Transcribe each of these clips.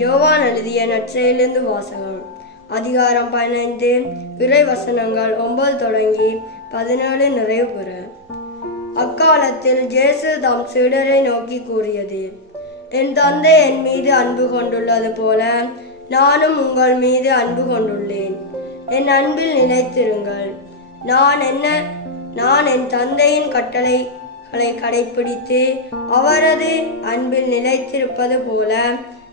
யோவான் எழுதிய நற்செய்தியிலிருந்து வாசகம். அதிகாரம் 15, இறை வசனங்கள் 9 தொடங்கி 17 நிறைவு பெற. அக்காலத்தில் இயேசு தம் சீடரை நோக்கி கூறியது: என் தந்தை என் மீது அன்பு கொண்டுள்ளது போல நானும் உங்கள் மீது அன்பு கொண்டுள்ளேன். என் அன்பில் நிலைத்திருங்கள். நான் என் தந்தையின் கட்டளைகளை கடைப்பிடித்து அவரது அன்பில் நிலைத்திருப்பது போல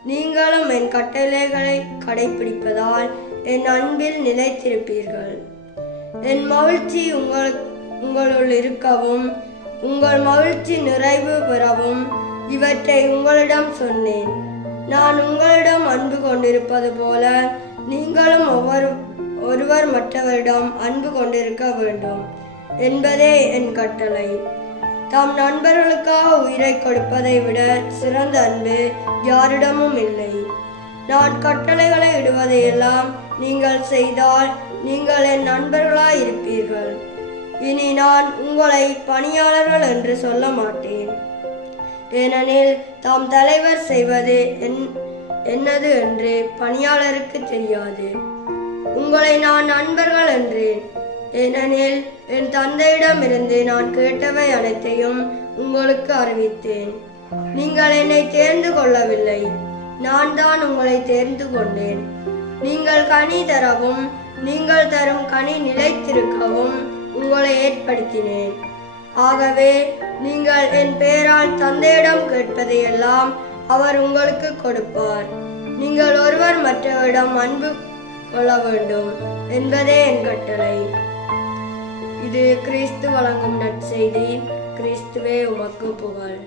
நீங்களும் என் கட்டளைகளை கடைப்பிடிப்பதால் என் அன்பில் நிலைத்திருப்பீர்கள். என் மகிழ்ச்சி உங்களுள் இருக்கவும் உங்கள் மகிழ்ச்சி நிறைவு பெறவும் இவற்றை உங்களிடம் சொன்னேன். நான் உங்களிடம் அன்பு கொண்டிருப்பது போல நீங்களும் ஒருவர் மற்றவரிடம் அன்பு கொண்டிருக்க வேண்டும் என்பதே என் கட்டளை. தம் நண்பர்களுக்காக உயிரை கொடுப்பதை விட சிறந்த அன்பு யாரிடமும் இல்லை. நான் கட்டளைகளை இடுவதையெல்லாம் நீங்கள் செய்தால் நீங்கள் என் நண்பர்களாய் இருப்பீர்கள். இனி நான் உங்களை பணியாளர்கள் என்று சொல்ல மாட்டேன், ஏனெனில் தாம் தலைவர் செய்வது என்னது என்று பணியாளருக்கு தெரியாது. உங்களை நான் நண்பர்கள் என்றேன், ஏனெனில் என் தந்தையிடமிருந்து நான் கேட்டவை அனைத்தையும் உங்களுக்கு அறிவித்தேன். நீங்கள் என்னை தேர்ந்து கொள்ளவில்லை, நான் தான் உங்களை தேர்ந்து கொண்டேன். நீங்கள் கனி தரவும் நீங்கள் தரும் கனி நிலைத்திருக்கவும் உங்களை ஏற்படுத்தினேன். ஆகவே நீங்கள் என் பெயரால் தந்தையிடம் கேட்பதையெல்லாம் அவர் உங்களுக்கு கொடுப்பார். நீங்கள் ஒருவர் மற்றவரிடம் அன்பு கொள்ள வேண்டும் என்பதே என் கட்டளை. இது கிறிஸ்து வழங்கும் நற்செய்தி. கிறிஸ்துவே உமக்கு புகழ்.